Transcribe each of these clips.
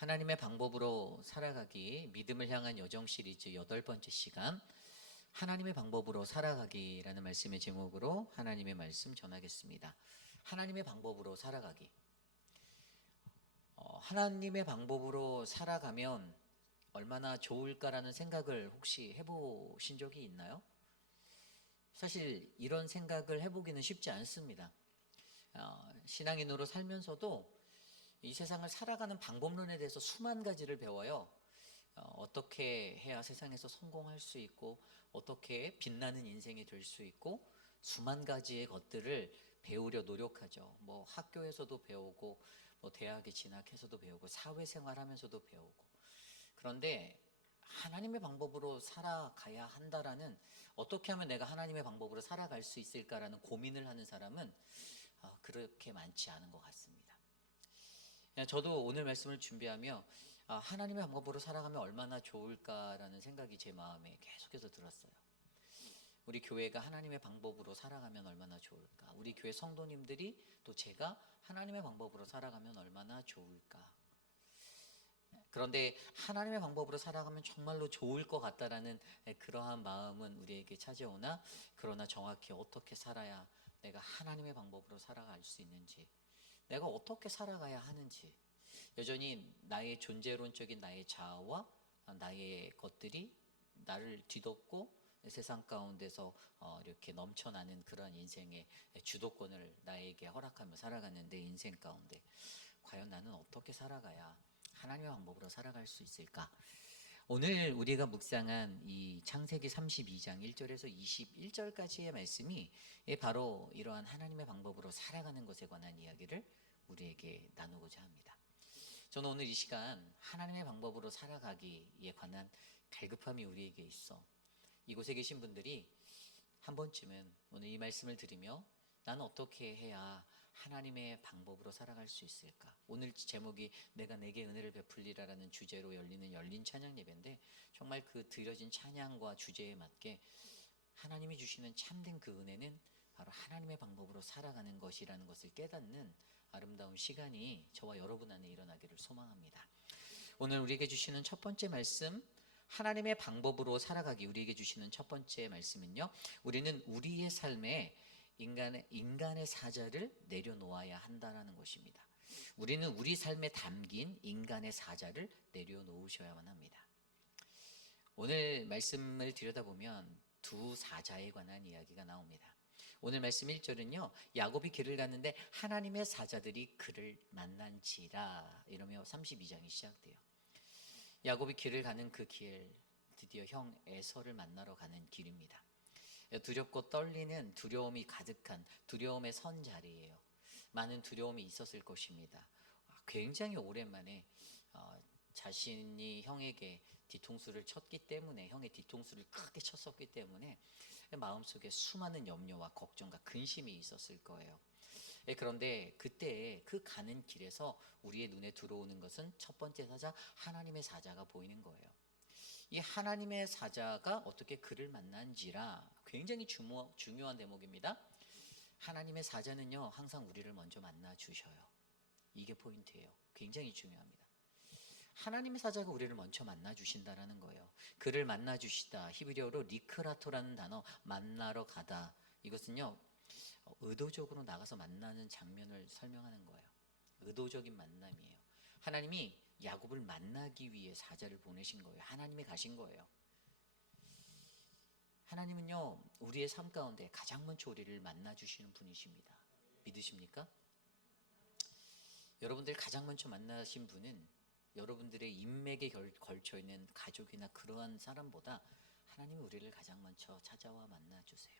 하나님의 방법으로 살아가기 믿음을 향한 여정 시리즈 8번째 시간 하나님의 방법으로 살아가기라는 말씀의 제목으로 하나님의 말씀 전하겠습니다. 하나님의 방법으로 살아가기. 하나님의 방법으로 살아가면 얼마나 좋을까라는 생각을 혹시 해보신 적이 있나요? 사실 이런 생각을 해보기는 쉽지 않습니다. 신앙인으로 살면서도 이 세상을 살아가는 방법론에 대해서 수만 가지를 배워요. 어떻게 해야 세상에서 성공할 수 있고 어떻게 빛나는 인생이 될 수 있고 수만 가지의 것들을 배우려 노력하죠. 뭐 학교에서도 배우고 뭐 대학에 진학해서도 배우고 사회생활하면서도 배우고. 그런데 하나님의 방법으로 살아가야 한다라는, 어떻게 하면 내가 하나님의 방법으로 살아갈 수 있을까라는 고민을 하는 사람은 그렇게 많지 않은 것 같습니다. 저도 오늘 말씀을 준비하며 하나님의 방법으로 살아가면 얼마나 좋을까라는 생각이 제 마음에 계속해서 들었어요. 우리 교회가 하나님의 방법으로 살아가면 얼마나 좋을까? 우리 교회 성도님들이 또 제가 하나님의 방법으로 살아가면 얼마나 좋을까? 그런데 하나님의 방법으로 살아가면 정말로 좋을 것 같다라는 그러한 마음은 우리에게 찾아오나, 그러나 정확히 어떻게 살아야 내가 하나님의 방법으로 살아갈 수 있는지, 내가 어떻게 살아가야 하는지, 여전히 나의 존재론적인 나의 자아와 나의 것들이 나를 뒤덮고 세상 가운데서 이렇게 넘쳐나는 그런 인생의 주도권을 나에게 허락하며 살아가는 내 인생 가운데 과연 나는 어떻게 살아가야 하나님의 방법으로 살아갈 수 있을까? 오늘 우리가 묵상한 이 창세기 32장 1절에서 21절까지의 말씀이 바로 이러한 하나님의 방법으로 살아가는 것에 관한 이야기를 우리에게 나누고자 합니다. 저는 오늘 이 시간 하나님의 방법으로 살아가기에 관한 갈급함이 우리에게 있어 이곳에 계신 분들이 한 번쯤은 오늘 이 말씀을 들으며 나는 어떻게 해야 하나님의 방법으로 살아갈 수 있을까? 오늘 제목이 내가 내게 은혜를 베풀리라라는 주제로 열린 찬양 예배인데, 정말 그 드려진 찬양과 주제에 맞게 하나님이 주시는 참된 그 은혜는 바로 하나님의 방법으로 살아가는 것이라는 것을 깨닫는 아름다운 시간이 저와 여러분 안에 일어나기를 소망합니다. 오늘 우리에게 주시는 첫 번째 말씀, 하나님의 방법으로 살아가기, 우리에게 주시는 첫 번째 말씀은요, 우리는 우리의 삶에 인간의 사자를 내려놓아야 한다는 것입니다. 우리는 우리 삶에 담긴 인간의 사자를 내려놓으셔야만 합니다. 오늘 말씀을 들여다보면 두 사자에 관한 이야기가 나옵니다. 오늘 말씀 1절은요, 야곱이 길을 갔는데 하나님의 사자들이 그를 만난지라 이러며 32장이 시작돼요. 야곱이 길을 가는 그 길, 드디어 형 에서를 만나러 가는 길입니다. 두렵고 떨리는, 두려움이 가득한, 두려움의 선 자리예요. 많은 두려움이 있었을 것입니다. 굉장히 오랜만에 자신이 형에게 뒤통수를 쳤기 때문에, 형의 뒤통수를 크게 쳤었기 때문에 마음속에 수많은 염려와 걱정과 근심이 있었을 거예요. 그런데 그때 그 가는 길에서 우리의 눈에 들어오는 것은 첫 번째 사자, 하나님의 사자가 보이는 거예요. 이 하나님의 사자가 어떻게 그를 만난지라 굉장히 중요한 대목입니다. 하나님의 사자는요, 항상 우리를 먼저 만나 주셔요. 이게 포인트예요. 굉장히 중요합니다. 하나님의 사자가 우리를 먼저 만나 주신다라는 거예요. 그를 만나 주시다, 히브리어로 리크라토라는 단어, 만나러 가다, 이것은요 의도적으로 나가서 만나는 장면을 설명하는 거예요. 의도적인 만남이에요. 하나님이 야곱을 만나기 위해 사자를 보내신 거예요. 하나님이 가신 거예요. 하나님은요, 우리의 삶 가운데 가장 먼저 우리를 만나 주시는 분이십니다. 믿으십니까? 여러분들 가장 먼저 만나신 분은 여러분들의 인맥에 걸쳐 있는 가족이나 그러한 사람보다 하나님이 우리를 가장 먼저 찾아와 만나 주세요.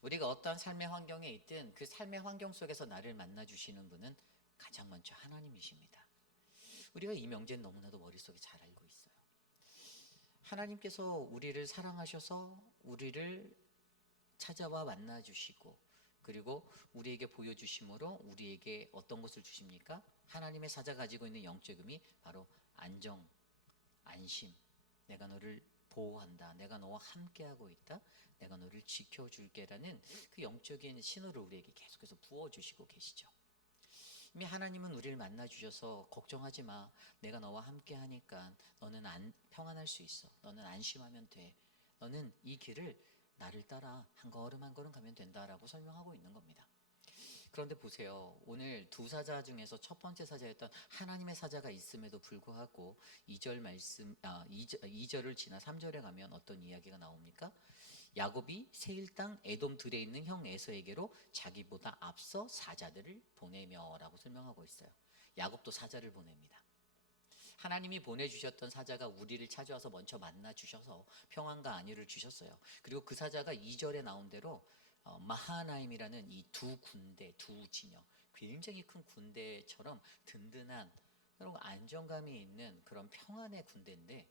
우리가 어떠한 삶의 환경에 있든 그 삶의 환경 속에서 나를 만나 주시는 분은 가장 먼저 하나님이십니다. 우리가 이 명제는 너무나도 머릿속에 잘 알고 있어요. 하나님께서 우리를 사랑하셔서 우리를 찾아와 만나 주시고, 그리고 우리에게 보여주심으로 우리에게 어떤 것을 주십니까? 하나님의 사자가 가지고 있는 영적 의미, 바로 안정, 안심, 내가 너를 보호한다, 내가 너와 함께하고 있다, 내가 너를 지켜줄게라는 그 영적인 신호를 우리에게 계속해서 부어주시고 계시죠. 이미 하나님은 우리를 만나 주셔서 걱정하지 마. 내가 너와 함께 하니까 너는 평안할 수 있어. 너는 안심하면 돼. 너는 이 길을 나를 따라 한 걸음 한 걸음 가면 된다라고 설명하고 있는 겁니다. 그런데 보세요. 오늘 두 사자 중에서 첫 번째 사자였던 하나님의 사자가 있음에도 불구하고 2절을 지나 3절에 가면 어떤 이야기가 나옵니까? 야곱이 세일 땅 에돔 들에 있는 형 에서에게로 자기보다 앞서 사자들을 보내며라고 설명하고 있어요. 야곱도 사자를 보냅니다. 하나님이 보내주셨던 사자가 우리를 찾아와서 먼저 만나 주셔서 평안과 안위를 주셨어요. 그리고 그 사자가 2절에 나온 대로 마하나임이라는 이 두 군대, 두 진영, 굉장히 큰 군대처럼 든든한 그리고 안정감이 있는 그런 평안의 군대인데,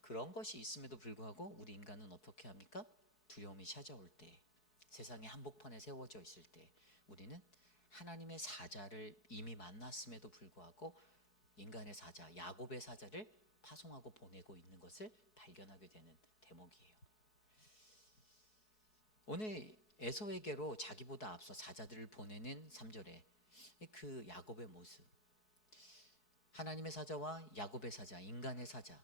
그런 것이 있음에도 불구하고 우리 인간은 어떻게 합니까? 두려움이 찾아올 때, 세상의 한복판에 세워져 있을 때 우리는 하나님의 사자를 이미 만났음에도 불구하고 인간의 사자, 야곱의 사자를 파송하고 보내고 있는 것을 발견하게 되는 대목이에요. 오늘 에서에게로 자기보다 앞서 사자들을 보내는 3절에 그 야곱의 모습, 하나님의 사자와 야곱의 사자, 인간의 사자.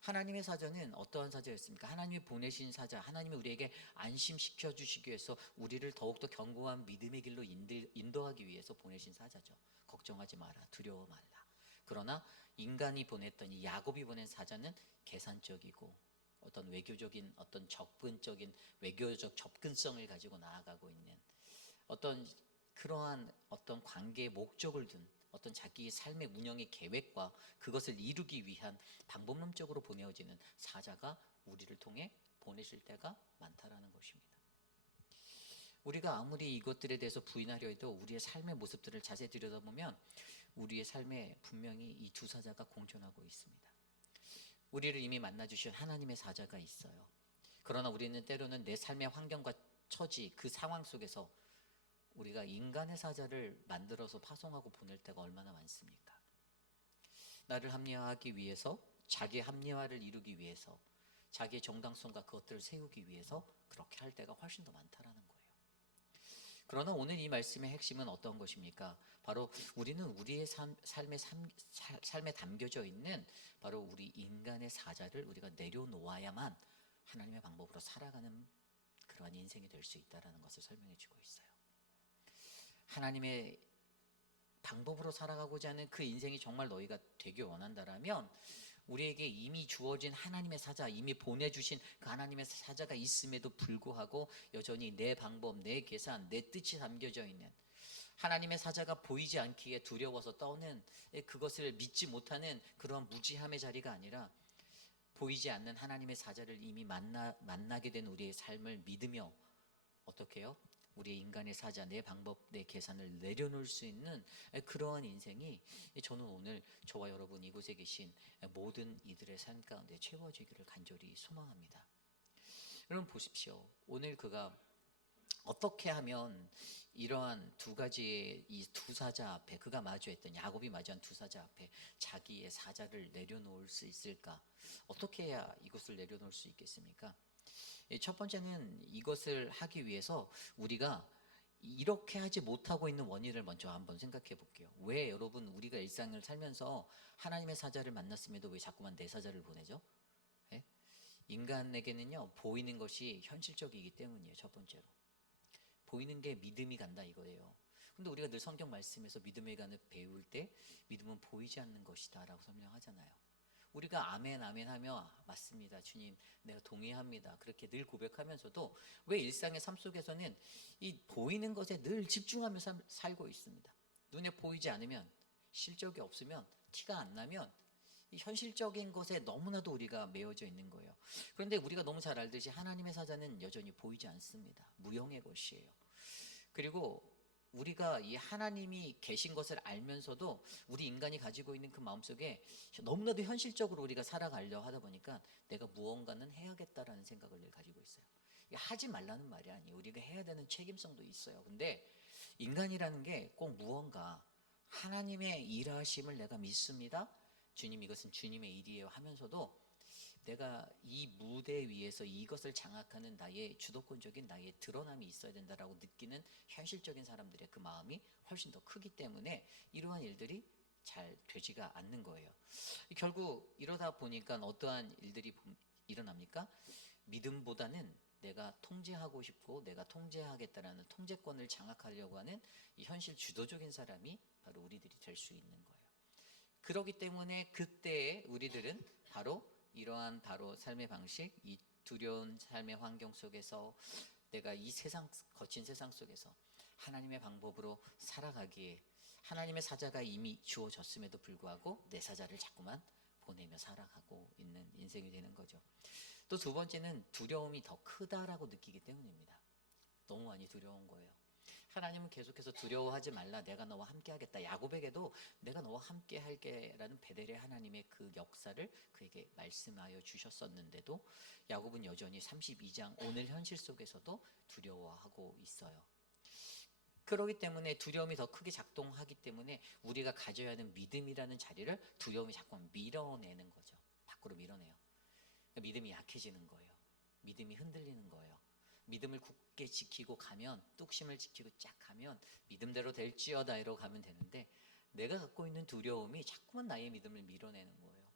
하나님의 사자는 어떠한 사자였습니까? 하나님이 보내신 사자, 하나님이 우리에게 안심시켜 주시기 위해서 우리를 더욱더 견고한 믿음의 길로 인도하기 위해서 보내신 사자죠. 걱정하지 마라, 두려워 말라. 그러나 인간이 보냈던 이 야곱이 보낸 사자는 계산적이고 어떤 외교적인 어떤 접근적인 외교적 접근성을 가지고 나아가고 있는 어떤 그러한 어떤 관계의 목적을 둔 어떤 자기의 삶의 운영의 계획과 그것을 이루기 위한 방법론적으로 보내어지는 사자가 우리를 통해 보내실 때가 많다라는 것입니다. 우리가 아무리 이것들에 대해서 부인하려 해도 우리의 삶의 모습들을 자세히 들여다보면 우리의 삶에 분명히 이 두 사자가 공존하고 있습니다. 우리를 이미 만나주신 하나님의 사자가 있어요. 그러나 우리는 때로는 내 삶의 환경과 처지, 그 상황 속에서 우리가 인간의 사자를 만들어서 파송하고 보낼 때가 얼마나 많습니까? 나를 합리화하기 위해서, 자기의 합리화를 이루기 위해서, 자기의 정당성과 그것들을 세우기 위해서 그렇게 할 때가 훨씬 더 많다라는 거예요. 그러나 오늘 이 말씀의 핵심은 어떤 것입니까? 바로 우리는 우리의 삶에 담겨져 있는 바로 우리 인간의 사자를 우리가 내려놓아야만 하나님의 방법으로 살아가는 그러한 인생이 될 수 있다는 것을 설명해 주고 있어요. 하나님의 방법으로 살아가고자 하는 그 인생이 정말 너희가 되길 원한다라면 우리에게 이미 주어진 하나님의 사자, 이미 보내주신 그 하나님의 사자가 있음에도 불구하고 여전히 내 방법, 내 계산, 내 뜻이 담겨져 있는 하나님의 사자가 보이지 않기에 두려워서 떠는 그것을 믿지 못하는 그런 무지함의 자리가 아니라 보이지 않는 하나님의 사자를 이미 만나게 된 우리의 삶을 믿으며 어떻게 해요? 우리의 인간의 사자, 내 방법, 내 계산을 내려놓을 수 있는 그러한 인생이 저는 오늘 저와 여러분 이곳에 계신 모든 이들의 삶 가운데 채워지기를 간절히 소망합니다. 여러분 보십시오. 오늘 그가 어떻게 하면 이러한 두 가지의 이 두 사자 앞에, 그가 마주했던 야곱이 마주한 두 사자 앞에 자기의 사자를 내려놓을 수 있을까? 어떻게 해야 이것을 내려놓을 수 있겠습니까? 첫 번째는 이것을 하기 위해서 우리가 이렇게 하지 못하고 있는 원인을 먼저 한번 생각해 볼게요. 왜 여러분 우리가 일상을 살면서 하나님의 사자를 만났음에도 왜 자꾸만 내 사자를 보내죠? 예? 인간에게는요 보이는 것이 현실적이기 때문이에요. 첫 번째로 보이는 게 믿음이 간다 이거예요. 근데 우리가 늘 성경 말씀에서 믿음의 간을 배울 때 믿음은 보이지 않는 것이다 라고 설명하잖아요. 우리가 아멘 아멘 하며 맞습니다 주님 내가 동의합니다 그렇게 늘 고백하면서도 왜 일상의 삶 속에서는 이 보이는 것에 늘 집중하며 살고 있습니다. 눈에 보이지 않으면, 실적이 없으면, 티가 안 나면 이 현실적인 것에 너무나도 우리가 매여져 있는 거예요. 그런데 우리가 너무 잘 알듯이 하나님의 사자는 여전히 보이지 않습니다. 무형의 것이에요. 그리고 우리가 이 하나님이 계신 것을 알면서도 우리 인간이 가지고 있는 그 마음속에 너무나도 현실적으로 우리가 살아가려 하다 보니까 내가 무언가는 해야겠다라는 생각을 늘 가지고 있어요. 하지 말라는 말이 아니에요. 우리가 해야 되는 책임성도 있어요. 근데 인간이라는 게 꼭 무언가 하나님의 일하심을 내가 믿습니다. 주님 이것은 주님의 일이에요 하면서도 내가 이 무대 위에서 이것을 장악하는 나의 주도권적인 나의 드러남이 있어야 된다라고 느끼는 현실적인 사람들의 그 마음이 훨씬 더 크기 때문에 이러한 일들이 잘 되지가 않는 거예요. 결국 이러다 보니까 어떠한 일들이 일어납니까? 믿음보다는 내가 통제하고 싶고 내가 통제하겠다라는 통제권을 장악하려고 하는 이 현실 주도적인 사람이 바로 우리들이 될 수 있는 거예요. 그렇기 때문에 그때에 우리들은 바로 이러한 바로 삶의 방식, 이 두려운 삶의 환경 속에서 내가 이 세상, 거친 세상 속에서 하나님의 방법으로 살아가기에 하나님의 사자가 이미 주어졌음에도 불구하고 내 사자를 자꾸만 보내며 살아가고 있는 인생이 되는 거죠. 또 두 번째는 두려움이 더 크다라고 느끼기 때문입니다. 너무 많이 두려운 거예요. 하나님은 계속해서 두려워하지 말라, 내가 너와 함께 하겠다. 야곱에게도 내가 너와 함께 할게 라는 베델의 하나님의 그 역사를 그에게 말씀하여 주셨었는데도 야곱은 여전히 32장 오늘 현실 속에서도 두려워하고 있어요. 그렇기 때문에 두려움이 더 크게 작동하기 때문에 우리가 가져야 하는 믿음이라는 자리를 두려움이 자꾸 밀어내는 거죠. 밖으로 밀어내요. 믿음이 약해지는 거예요. 믿음이 흔들리는 거예요. 믿음을 굳게 지키고 가면, 뚝심을 지키고 쫙 가면 믿음대로 될지어다 이러고 가면 되는데 내가 갖고 있는 두려움이 자꾸만 나의 믿음을 밀어내는 거예요.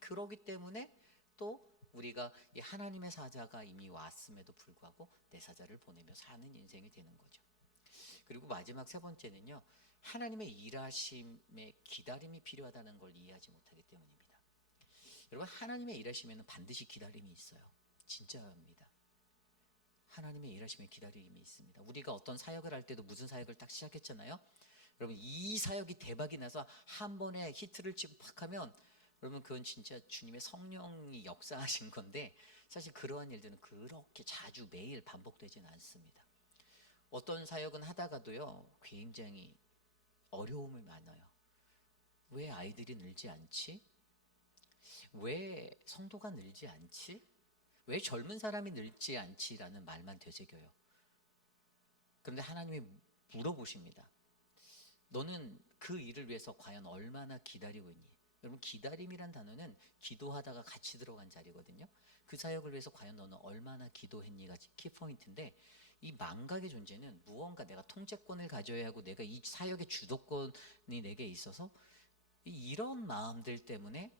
그러기 때문에 또 우리가 이 하나님의 사자가 이미 왔음에도 불구하고 내 사자를 보내며 사는 인생이 되는 거죠. 그리고 마지막 세 번째는요, 하나님의 일하심에 기다림이 필요하다는 걸 이해하지 못하기 때문입니다. 여러분, 하나님의 일하심에는 반드시 기다림이 있어요. 진짜입니다. 하나님의 일하심에 기다림이 있습니다. 우리가 어떤 사역을 할 때도 무슨 사역을 딱 시작했잖아요. 여러분, 이 사역이 대박이 나서 한 번에 히트를 치고 팍 하면 여러분 그건 진짜 주님의 성령이 역사하신 건데 사실 그러한 일들은 그렇게 자주 매일 반복되지는 않습니다. 어떤 사역은 하다가도요 굉장히 어려움이 많아요. 왜 아이들이 늘지 않지? 왜 성도가 늘지 않지? 왜 젊은 사람이 늘지 않지라는 말만 되새겨요. 그런데 하나님이 물어보십니다. 너는 그 일을 위해서 과연 얼마나 기다리고 있니? 여러분, 기다림이란 단어는 기도하다가 같이 들어간 자리거든요. 그 사역을 위해서 과연 너는 얼마나 기도했니가 키포인트인데, 이 망각의 존재는 무언가 내가 통제권을 가져야 하고 내가 이 사역의 주도권이 내게 있어서 이런 마음들 때문에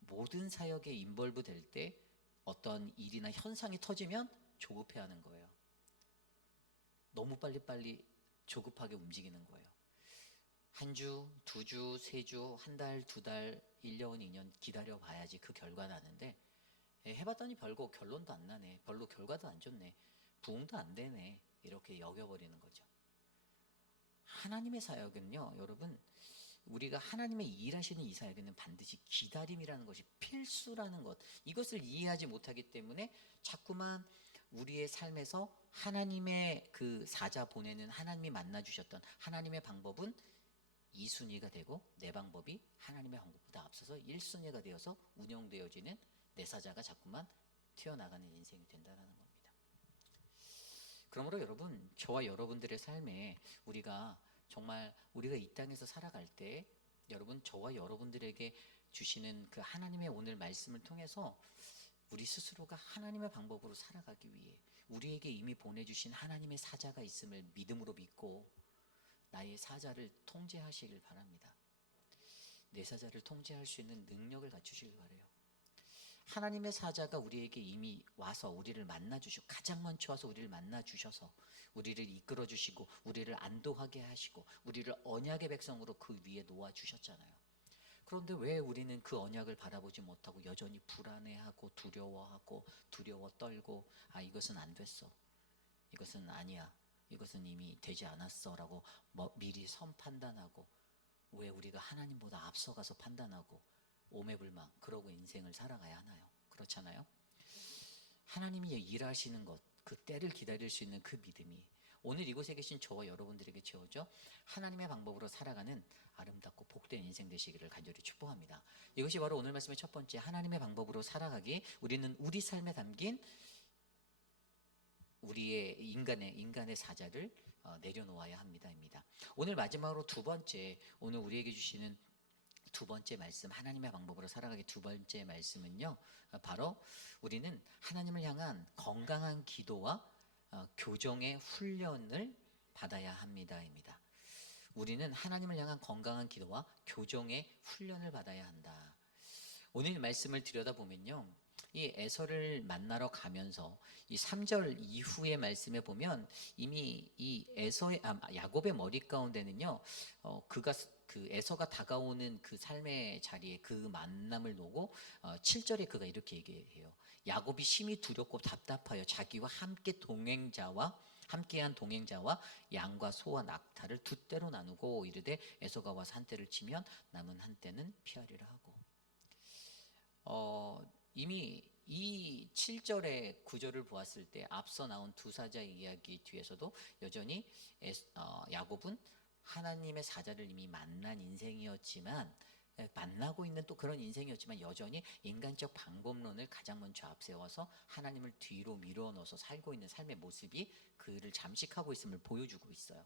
모든 사역에 인벌브 될 때 어떤 일이나 현상이 터지면 조급해하는 거예요. 너무 빨리빨리 조급하게 움직이는 거예요. 한 주, 두 주, 세 주, 한 달, 두 달, 1년, 2년 기다려 봐야지 그 결과 나는데 해봤더니 별거 결론도 안 나네. 별로 결과도 안 좋네. 부응도 안 되네. 이렇게 여겨버리는 거죠. 하나님의 사역은요, 여러분, 우리가 하나님의 일하시는 이 사역에는 반드시 기다림이라는 것이 필수라는 것, 이것을 이해하지 못하기 때문에 자꾸만 우리의 삶에서 하나님의 그 사자 보내는 하나님이 만나주셨던 하나님의 방법은 2순위가 되고 내 방법이 하나님의 방법보다 앞서서 1순위가 되어서 운영되어지는 내 사자가 자꾸만 튀어나가는 인생이 된다는 겁니다. 그러므로 여러분, 저와 여러분들의 삶에 우리가 정말 우리가 이 땅에서 살아갈 때 여러분, 저와 여러분들에게 주시는 그 하나님의 오늘 말씀을 통해서 우리 스스로가 하나님의 방법으로 살아가기 위해 우리에게 이미 보내주신 하나님의 사자가 있음을 믿음으로 믿고 나의 사자를 통제하시길 바랍니다. 내 사자를 통제할 수 있는 능력을 갖추시길 바라요. 하나님의 사자가 우리에게 이미 와서 우리를 만나주시고 가장 먼저 와서 우리를 만나주셔서 우리를 이끌어주시고 우리를 안도하게 하시고 우리를 언약의 백성으로 그 위에 놓아주셨잖아요. 그런데 왜 우리는 그 언약을 바라보지 못하고 여전히 불안해하고 두려워하고 두려워 떨고 이것은 안 됐어, 이것은 아니야, 이것은 이미 되지 않았어 라고 미리 선판단하고 왜 우리가 하나님보다 앞서가서 판단하고 오매불망 그러고 인생을 살아가야 하나요? 그렇잖아요. 하나님이 일하시는 것, 그 때를 기다릴 수 있는 그 믿음이 오늘 이곳에 계신 저와 여러분들에게 채워져 하나님의 방법으로 살아가는 아름답고 복된 인생 되시기를 간절히 축복합니다. 이것이 바로 오늘 말씀의 첫 번째, 하나님의 방법으로 살아가기 우리는 우리 삶에 담긴 우리의 인간의 사자를 내려놓아야 합니다입니다. 오늘 마지막으로 두 번째, 오늘 우리에게 주시는 두 번째 말씀, 하나님의 방법으로 살아가기 두 번째 말씀은요, 바로 우리는 하나님을 향한 건강한 기도와 교정의 훈련을 받아야 합니다입니다. 우리는 하나님을 향한 건강한 기도와 교정의 훈련을 받아야 한다. 오늘 말씀을 들여다보면요, 이 에서를 만나러 가면서 이 3절 이후의 말씀에 보면 이미 이 야곱의 머리 가운데는요, 그가 그 에서가 다가오는 그 삶의 자리에 그 만남을 놓고 7절에 그가 이렇게 얘기해요. 야곱이 심히 두렵고 답답하여 자기와 함께한 동행자와 양과 소와 낙타를 두 떼로 나누고 이르되 에서가 와서 한 떼를 치면 남은 한 떼는 피하리라 하고, 이미 이 7절의 구절을 보았을 때 앞서 나온 두 사자의 이야기 뒤에서도 여전히 야곱은 하나님의 사자를 이미 만난 인생이었지만, 만나고 있는 또 그런 인생이었지만 여전히 인간적 방법론을 가장 먼저 앞세워서 하나님을 뒤로 밀어넣어서 살고 있는 삶의 모습이 그를 잠식하고 있음을 보여주고 있어요.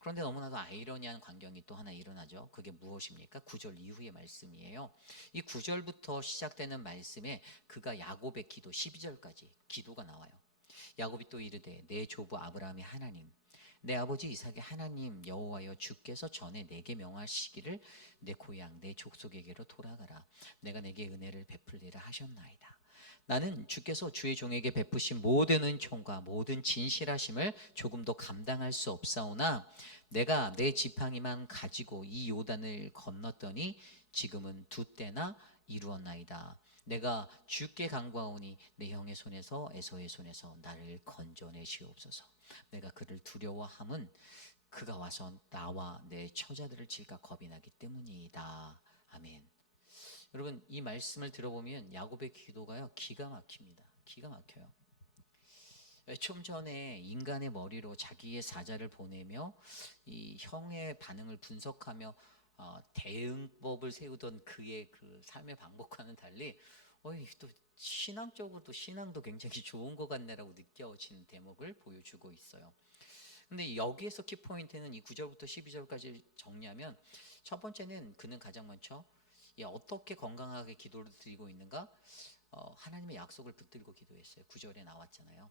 그런데 너무나도 아이러니한 광경이 또 하나 일어나죠. 그게 무엇입니까? 9절 이후의 말씀이에요. 이 9절부터 시작되는 말씀에 그가 야곱의 기도 12절까지 기도가 나와요. 야곱이 또 이르되 내 조부 아브라함의 하나님, 내 아버지 이삭의 하나님 여호와여, 주께서 전에 내게 명하시기를 내 고향 내 족속에게로 돌아가라. 내가 내게 은혜를 베풀리라 하셨나이다. 나는 주께서 주의 종에게 베푸신 모든 은총과 모든 진실하심을 조금도 감당할 수 없사오나 내가 내 지팡이만 가지고 이 요단을 건넜더니 지금은 두 때나 이루었나이다. 내가 주께 간구하오니 내 형의 손에서 에서의 손에서 나를 건져내시옵소서. 내가 그를 두려워함은 그가 와서 나와 내 처자들을 칠까 겁이 나기 때문이다. 아멘. 여러분, 이 말씀을 들어보면 야곱의 기도가요, 기가 막힙니다. 기가 막혀요. 좀 전에 인간의 머리로 자기의 사자를 보내며 이 형의 반응을 분석하며 대응법을 세우던 그의 그 삶의 방법과는 달리 또 신앙적으로도 신앙도 굉장히 좋은 것 같네라고 느껴지는 대목을 보여주고 있어요. 근데 여기에서 키포인트는 이 9절부터 12절까지 정리하면, 첫 번째는 그는 가장 먼저 어떻게 건강하게 기도를 드리고 있는가? 하나님의 약속을 붙들고 기도했어요. 9절에 나왔잖아요.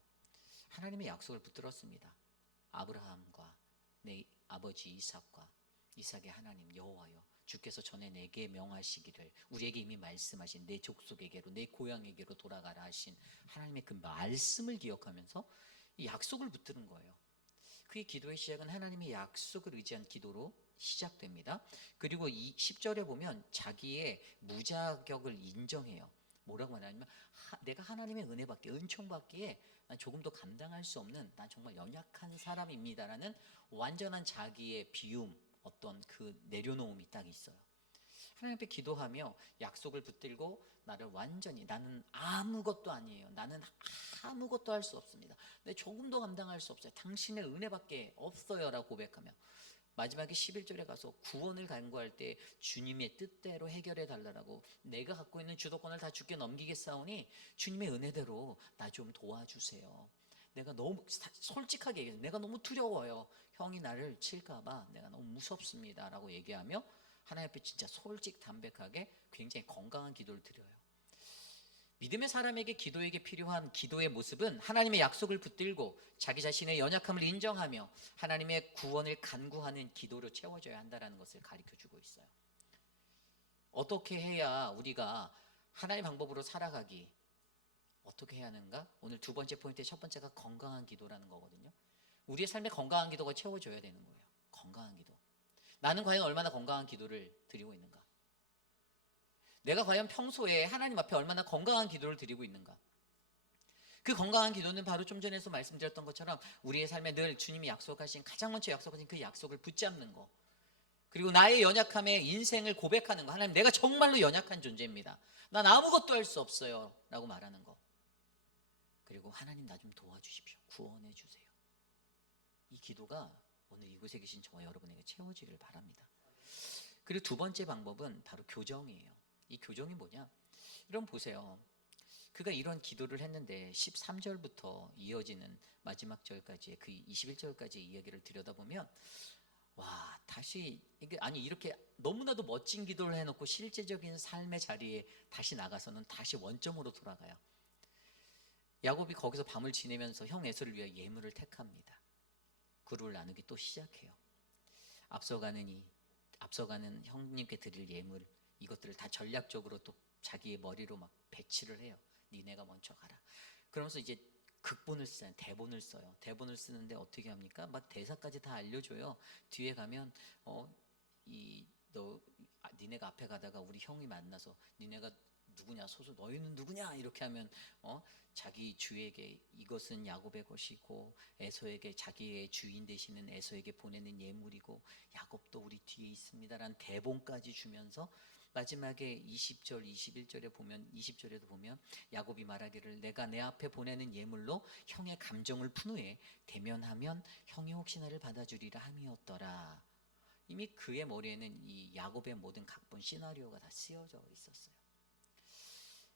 하나님의 약속을 붙들었습니다. 아브라함과 내 아버지 이삭의 하나님 여호와여, 주께서 전에 내게 명하시기를, 우리에게 이미 말씀하신 내 족속에게로 내 고향에게로 돌아가라 하신 하나님의 그 말씀을 기억하면서 이 약속을 붙드는 거예요. 그의 기도의 시작은 하나님의 약속을 의지한 기도로 시작됩니다. 그리고 이 10절에 보면 자기의 무자격을 인정해요. 뭐라고 말하냐면 내가 하나님의 은혜받기에, 은총받기에 난 조금도 감당할 수 없는, 난 정말 연약한 사람입니다라는 완전한 자기의 비움, 어떤 그 내려놓음이 딱 있어요. 하나님 앞에 기도하며 약속을 붙들고 나를 완전히, 나는 아무것도 아니에요, 나는 아무것도 할 수 없습니다, 내 조금도 감당할 수 없어요, 당신의 은혜밖에 없어요 라고 고백하며 마지막에 11절에 가서 구원을 간구할 때 주님의 뜻대로 해결해 달라고, 내가 갖고 있는 주도권을 다 주께 넘기겠사오니 주님의 은혜대로 나 좀 도와주세요. 내가 너무 솔직하게 얘기해서 내가 너무 두려워요, 형이 나를 칠까봐 내가 너무 무섭습니다 라고 얘기하며 하나님 앞에 진짜 솔직 담백하게 굉장히 건강한 기도를 드려요. 믿음의 사람에게 기도에게 필요한 기도의 모습은 하나님의 약속을 붙들고 자기 자신의 연약함을 인정하며 하나님의 구원을 간구하는 기도로 채워져야 한다는 것을 가르쳐주고 있어요. 어떻게 해야 우리가 하나님의 방법으로 살아가기, 어떻게 해야 하는가? 오늘 두 번째 포인트의 첫 번째가 건강한 기도라는 거거든요. 우리의 삶에 건강한 기도가 채워져야 되는 거예요. 건강한 기도. 나는 과연 얼마나 건강한 기도를 드리고 있는가? 내가 과연 평소에 하나님 앞에 얼마나 건강한 기도를 드리고 있는가? 그 건강한 기도는 바로 좀 전에서 말씀드렸던 것처럼 우리의 삶에 늘 주님이 약속하신, 가장 먼저 약속하신 그 약속을 붙잡는 거, 그리고 나의 연약함에 인생을 고백하는 거. 하나님, 내가 정말로 연약한 존재입니다, 난 아무것도 할 수 없어요 라고 말하는 거. 그리고 하나님, 나 좀 도와주십시오, 구원해 주세요. 이 기도가 오늘 이곳에 계신 저와 여러분에게 채워지길 바랍니다. 그리고 두 번째 방법은 바로 교정이에요. 이 교정이 뭐냐? 여러분 보세요. 그가 이런 기도를 했는데 13절부터 이어지는 마지막 절까지의 그 21절까지의 이야기를 들여다보면 와, 다시 이게 아니 이렇게 너무나도 멋진 기도를 해놓고 실제적인 삶의 자리에 다시 나가서는 다시 원점으로 돌아가요. 야곱이 거기서 밤을 지내면서 형 에서를 위해 예물을 택합니다. 그룹을 나누기 또 시작해요. 앞서가는 형님께 드릴 예물, 이것들을 다 전략적으로 또 자기의 머리로 막 배치를 해요. 니네가 먼저 가라. 그러면서 이제 극본을 써요. 대본을 써요. 대본을 쓰는데 어떻게 합니까? 막 대사까지 다 알려줘요. 뒤에 가면 니네가 앞에 가다가 우리 형이 만나서 니네가 누구냐, 소소 너희는 누구냐 이렇게 하면 자기 주에게 이것은 야곱의 것이고 에서에게 자기의 주인 되시는 에서에게 보내는 예물이고 야곱도 우리 뒤에 있습니다라는 대본까지 주면서 마지막에 20절 21절에 보면 20절에도 보면 야곱이 말하기를 내가 내 앞에 보내는 예물로 형의 감정을 푼 후에 대면하면 형이 혹시 나를 받아주리라 함이었더라. 이미 그의 머리에는 이 야곱의 모든 각본 시나리오가 다 쓰여져 있었어요.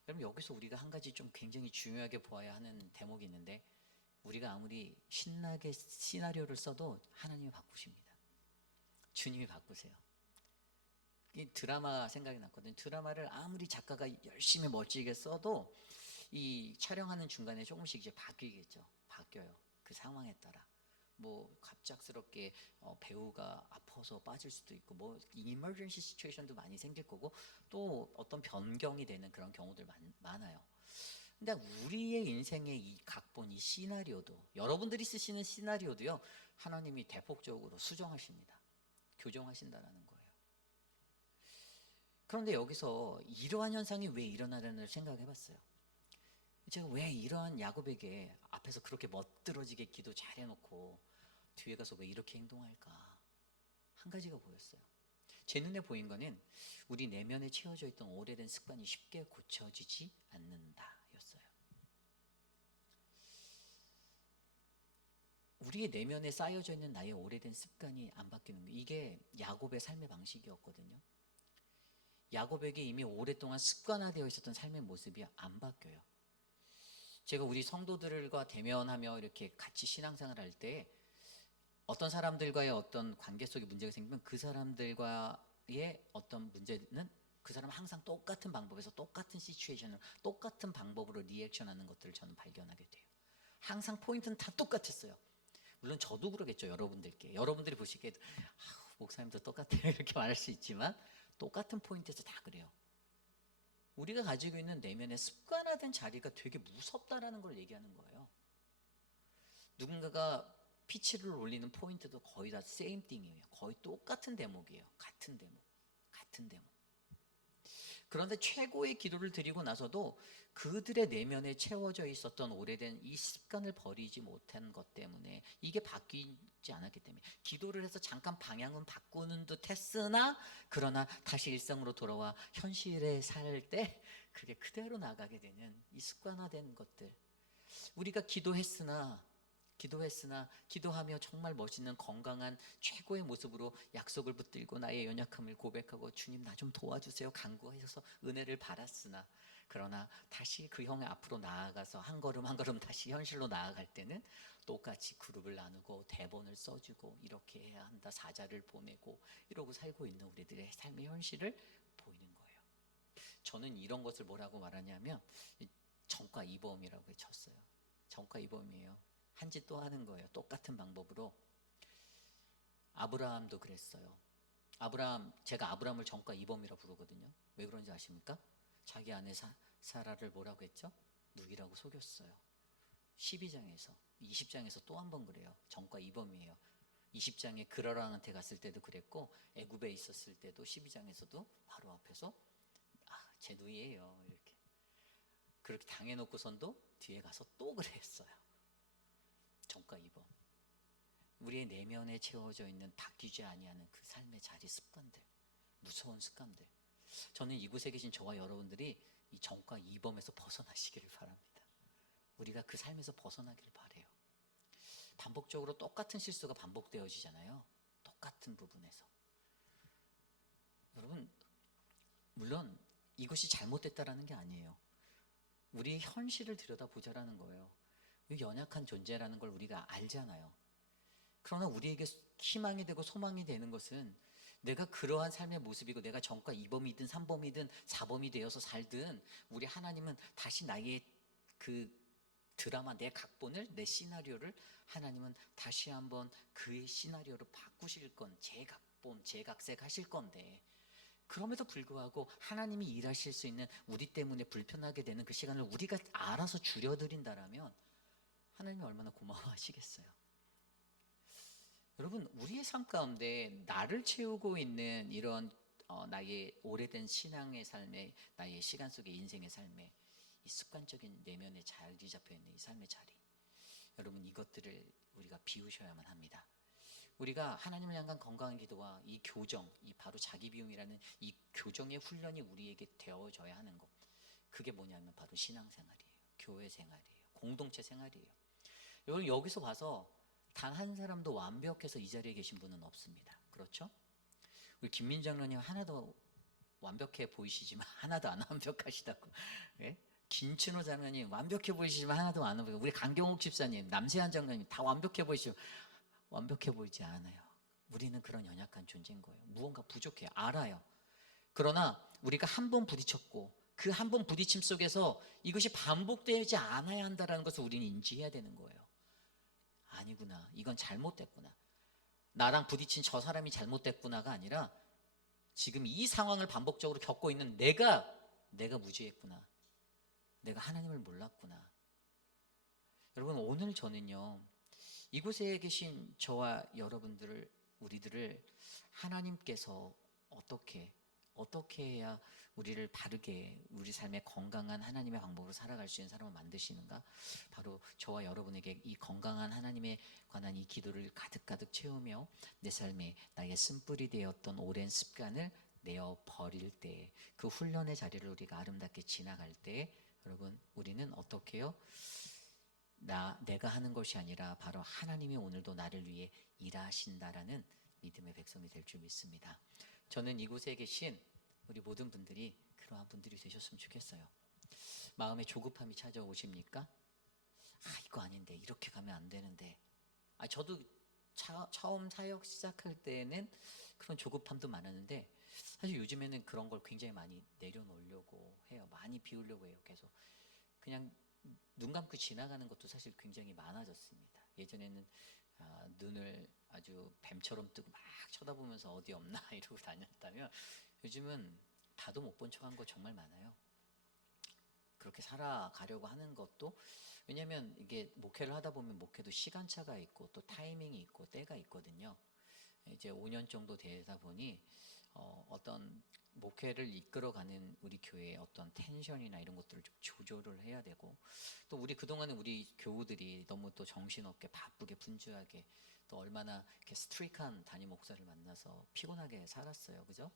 여러분, 여기서 우리가 한 가지 좀 굉장히 중요하게 보아야 하는 대목이 있는데, 우리가 아무리 신나게 시나리오를 써도 하나님이 바꾸십니다. 주님이 바꾸세요. 이 드라마 생각이 났거든요. 드라마를 아무리 작가가 열심히 멋지게 써도 이 촬영하는 중간에 조금씩 이제 바뀌겠죠. 바뀌어요. 그 상황에 따라. 뭐 갑작스럽게 배우가 아파서 빠질 수도 있고 뭐 이머전시 시츄에이션도 많이 생길 거고 또 어떤 변경이 되는 그런 경우들 많아요. 근데 우리의 인생의 이 각본, 이 시나리오도, 여러분들이 쓰시는 시나리오도요, 하나님이 대폭적으로 수정하십니다. 교정하신다라는 거예요. 그런데 여기서 이러한 현상이 왜 일어나려는 생각해 봤어요. 제가 왜 이러한 야곱에게 앞에서 그렇게 멋들어지게 기도 잘 해놓고 뒤에 가서 왜 이렇게 행동할까? 한 가지가 보였어요. 제 눈에 보인 거는 우리 내면에 채워져 있던 오래된 습관이 쉽게 고쳐지지 않는다 였어요. 우리의 내면에 쌓여져 있는 나의 오래된 습관이 안 바뀌는 거예요. 이게 야곱의 삶의 방식이었거든요. 야곱에게 이미 오랫동안 습관화되어 있었던 삶의 모습이 안 바뀌어요. 제가 우리 성도들과 대면하며 이렇게 같이 신앙생활을 할 때 어떤 사람들과의 어떤 관계 속에 문제가 생기면 그 사람들과의 어떤 문제는 그 사람은 항상 똑같은 방법에서 똑같은 시츄에이션을 똑같은 방법으로 리액션하는 것들을 저는 발견하게 돼요. 항상 포인트는 다 똑같았어요. 물론 저도 그러겠죠. 여러분들이 보시기에도 목사님도 똑같아요 이렇게 말할 수 있지만 똑같은 포인트에서 다 그래요. 우리가 가지고 있는 내면의 습관화된 자리가 되게 무섭다라는 걸 얘기하는 거예요. 누군가가 피치를 올리는 포인트도 거의 다 same thing이에요. 거의 똑같은 대목이에요. 같은 대목. 그런데 최고의 기도를 드리고 나서도 그들의 내면에 채워져 있었던 오래된 이 습관을 버리지 못한 것 때문에 이게 바뀌지 않았기 때문에 기도를 해서 잠깐 방향은 바꾸는 듯 했으나 그러나 다시 일상으로 돌아와 현실에 살 때 그게 그대로 나가게 되는 이 습관화된 것들. 우리가 기도하며 정말 멋있는 건강한 최고의 모습으로 약속을 붙들고 나의 연약함을 고백하고 주님 나 좀 도와주세요 간구하셔서 은혜를 받았으나 그러나 다시 그 형의 앞으로 나아가서 한 걸음 한 걸음 다시 현실로 나아갈 때는 똑같이 그룹을 나누고 대본을 써주고 이렇게 해야 한다 사자를 보내고 이러고 살고 있는 우리들의 삶의 현실을 보이는 거예요. 저는 이런 것을 뭐라고 말하냐면 정과 이범이라고 쳤어요. 정과 이범이에요. 한 짓 또 하는 거예요. 똑같은 방법으로. 아브라함도 그랬어요. 제가 아브라함을 정과 이범이라고 부르거든요. 왜 그런지 아십니까? 자기 아내 사라를 뭐라고 했죠? 누기라고 속였어요. 12장에서 20장에서 또 한 번 그래요. 정과 이범이에요. 20장에 그라랑한테 갔을 때도 그랬고 애굽에 있었을 때도 12장에서도 바로 앞에서 제 누이예요 이렇게 그렇게 당해놓고선도 뒤에 가서 또 그랬어요. 정과 이범. 우리의 내면에 채워져 있는 바뀌지 아니하는 그 삶의 자리 습관들, 무서운 습관들. 저는 이곳에 계신 저와 여러분들이 이 정과 이범에서 벗어나시기를 바랍니다. 우리가 그 삶에서 벗어나기를 바래요. 반복적으로 똑같은 실수가 반복되어지잖아요. 똑같은 부분에서. 여러분, 물론 이것이 잘못됐다라는 게 아니에요. 우리의 현실을 들여다보자라는 거예요. 연약한 존재라는 걸 우리가 알잖아요. 그러나 우리에게 희망이 되고 소망이 되는 것은 내가 그러한 삶의 모습이고 내가 전과 2범이든 3범이든 4범이 되어서 살든 우리 하나님은 다시 나의 그 드라마, 내 각본을, 내 시나리오를 하나님은 다시 한번 그의 시나리오로 바꾸실 건, 제 각본, 제 각색 하실 건데, 그럼에도 불구하고 하나님이 일하실 수 있는, 우리 때문에 불편하게 되는 그 시간을 우리가 알아서 줄여드린다라면 하나님이 얼마나 고마워하시겠어요. 여러분, 우리의 삶 가운데 나를 채우고 있는 이런 나의 오래된 신앙의 삶에, 나의 시간 속의 인생의 삶에 이 습관적인 내면에 자리 잡혀 있는 이 삶의 자리, 여러분, 이것들을 우리가 비우셔야만 합니다. 우리가 하나님을 향한 건강한 기도와 이 교정, 이 바로 자기 비움이라는 이 교정의 훈련이 우리에게 되어져야 하는 것, 그게 뭐냐면 바로 신앙생활이에요. 교회 생활이에요. 공동체 생활이에요. 여러분, 여기서 봐서 단 한 사람도 완벽해서 이 자리에 계신 분은 없습니다. 그렇죠? 우리 김민정 장로님 하나도 완벽해 보이시지만 하나도 안 완벽하시다고. 예? 김춘호 장로님 완벽해 보이시지만 하나도 안 완벽해. 우리 강경욱 집사님, 남세한 장로님 다 완벽해 보이시죠? 완벽해 보이지 않아요. 우리는 그런 연약한 존재인 거예요. 무언가 부족해요. 알아요. 그러나 우리가 한 번 부딪혔고 그 한 번 부딪힘 속에서 이것이 반복되지 않아야 한다는 것을 우리는 인지해야 되는 거예요. 아니구나, 이건 잘못됐구나, 나랑 부딪힌 저 사람이 잘못됐구나가 아니라 지금 이 상황을 반복적으로 겪고 있는 내가 무지했구나, 내가 하나님을 몰랐구나. 여러분, 오늘 저는요, 이곳에 계신 저와 여러분들을, 우리들을 하나님께서 어떻게 해야 우리를 바르게, 우리 삶의 건강한 하나님의 방법으로 살아갈 수 있는 사람을 만드시는가? 바로 저와 여러분에게 이 건강한 하나님에 관한 이 기도를 가득가득 채우며 내 삶에 나의 쓴뿌리 되었던 오랜 습관을 내어 버릴 때, 그 훈련의 자리를 우리가 아름답게 지나갈 때, 여러분, 우리는 어떻게 해요? 내가 하는 것이 아니라 바로 하나님이 오늘도 나를 위해 일하신다라는 믿음의 백성이 될 줄 믿습니다. 저는 이곳에 계신 우리 모든 분들이 그러한 분들이 되셨으면 좋겠어요. 마음에 조급함이 찾아오십니까? 이거 아닌데, 이렇게 가면 안 되는데. 저도 처음 사역 시작할 때는 그런 조급함도 많았는데, 사실 요즘에는 그런 걸 굉장히 많이 내려놓으려고 해요. 많이 비우려고 해요. 계속 그냥 눈 감고 지나가는 것도 사실 굉장히 많아졌습니다. 예전에는 눈을 아주 뱀처럼 뜨고 막 쳐다보면서 어디 없나 이러고 다녔다면, 요즘은 봐도 못 본 척한 거 정말 많아요. 그렇게 살아가려고 하는 것도, 왜냐하면 이게 목회를 하다 보면 목회도 시간차가 있고 또 타이밍이 있고 때가 있거든요. 이제 5년 정도 되다 보니 어떤 목회를 이끌어가는 우리 교회의 어떤 텐션이나 이런 것들을 좀 조절을 해야 되고, 또 우리 그동안에 우리 교우들이 너무 또 정신없게 바쁘게 분주하게 또 얼마나 이렇게 스트릭한 담임 목사를 만나서 피곤하게 살았어요. 그죠?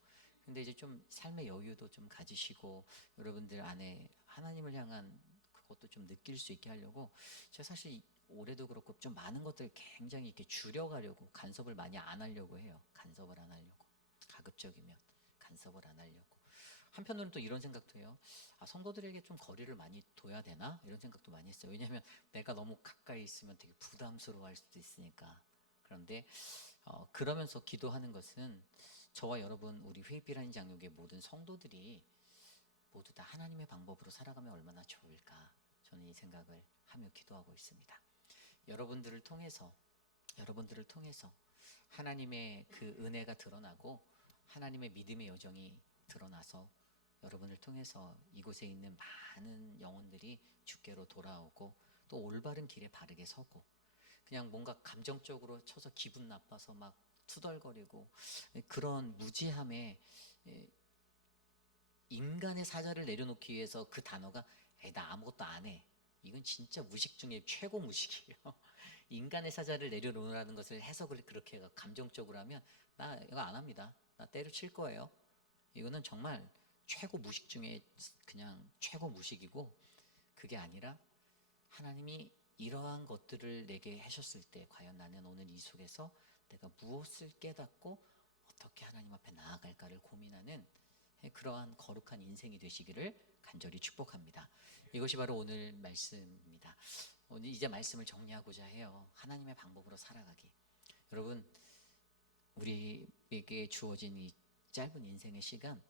근데 이제 좀 삶의 여유도 좀 가지시고 여러분들 안에 하나님을 향한 그것도 좀 느낄 수 있게 하려고, 제가 사실 올해도 그렇고 좀 많은 것들을 굉장히 이렇게 줄여가려고, 간섭을 많이 안 하려고 해요. 간섭을 안 하려고, 가급적이면 간섭을 안 하려고. 한편으로는 또 이런 생각도 해요. 성도들에게 좀 거리를 많이 둬야 되나? 이런 생각도 많이 했어요. 왜냐하면 내가 너무 가까이 있으면 되게 부담스러워할 수도 있으니까. 그런데 그러면서 기도하는 것은 저와 여러분, 우리 회비라는 장육의 모든 성도들이 모두 다 하나님의 방법으로 살아가면 얼마나 좋을까, 저는 이 생각을 하며 기도하고 있습니다. 여러분들을 통해서 하나님의 그 은혜가 드러나고 하나님의 믿음의 여정이 드러나서 여러분을 통해서 이곳에 있는 많은 영혼들이 주께로 돌아오고 또 올바른 길에 바르게 서고, 그냥 뭔가 감정적으로 쳐서 기분 나빠서 막 투덜거리고 그런 무지함에 인간의 사자를 내려놓기 위해서 그 단어가 나 아무것도 안 해, 이건 진짜 무식 중에 최고 무식이에요. 인간의 사자를 내려놓으라는 것을 해석을 그렇게 감정적으로 하면 나 이거 안 합니다, 나 때려칠 거예요, 이거는 정말 최고 무식 중에 그냥 최고 무식이고, 그게 아니라 하나님이 이러한 것들을 내게 하셨을 때 과연 나는 오늘 이 속에서 내가 무엇을 깨닫고 어떻게 하나님 앞에 나아갈까를 고민하는 그러한 거룩한 인생이 되시기를 간절히 축복합니다. 이것이 바로 오늘 말씀입니다. 오늘 이제 말씀을 정리하고자 해요. 하나님의 방법으로 살아가기. 여러분, 우리에게 주어진 이 짧은 인생의 시간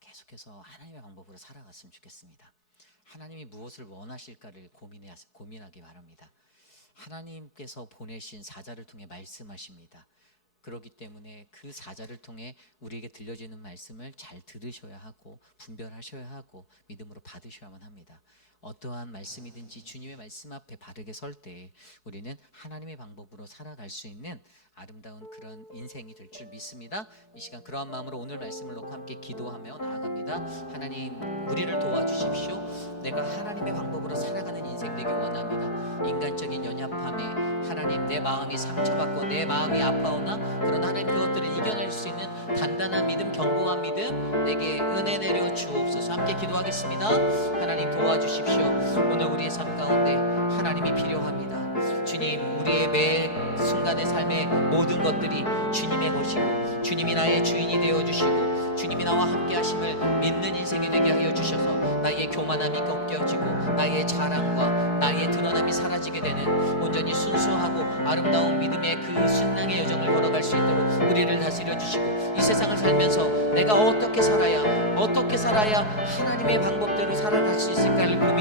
계속해서 하나님의 방법으로 살아갔으면 좋겠습니다. 하나님이 무엇을 원하실까를 고민하기 바랍니다. 하나님께서 보내신 사자를 통해 말씀하십니다. 그렇기 때문에 그 사자를 통해 우리에게 들려지는 말씀을 잘 들으셔야 하고 분별하셔야 하고 믿음으로 받으셔야만 합니다. 어떠한 말씀이든지 주님의 말씀 앞에 바르게 설 때 우리는 하나님의 방법으로 살아갈 수 있는 아름다운 그런 인생이 될 줄 믿습니다. 이 시간 그러한 마음으로 오늘 말씀을 놓고 함께 기도하며 나아갑니다. 하나님, 우리를 도와주십시오. 내가 하나님의 방법으로 살아가는 인생 되기 원합니다. 인간적인 연약함에 하나님, 내 마음이 상처받고 내 마음이 아파오나 그러나 하나님 그것들을 이겨낼 수 있는 단단한 믿음, 견고한 믿음 내게 은혜 내려 주옵소서. 함께 기도하겠습니다. 하나님 도와주십시오. 오늘 우리의 삶 가운데 하나님이 필요합니다. 주님, 우리의 매 순간의 삶의 모든 것들이 주님의 것이고 주님이 나의 주인이 되어주시고 주님이 나와 함께 하심을 믿는 인생이 되게 하여 주셔서 나의 교만함이 꺾여지고 나의 자랑과 나의 드러남이 사라지게 되는 온전히 순수하고 아름다운 믿음의 그 신앙의 여정을 걸어갈 수 있도록 우리를 다스려 주시고 이 세상을 살면서 내가 어떻게 살아야 하나님의 방법대로 살아갈 수 있을까를 고민하는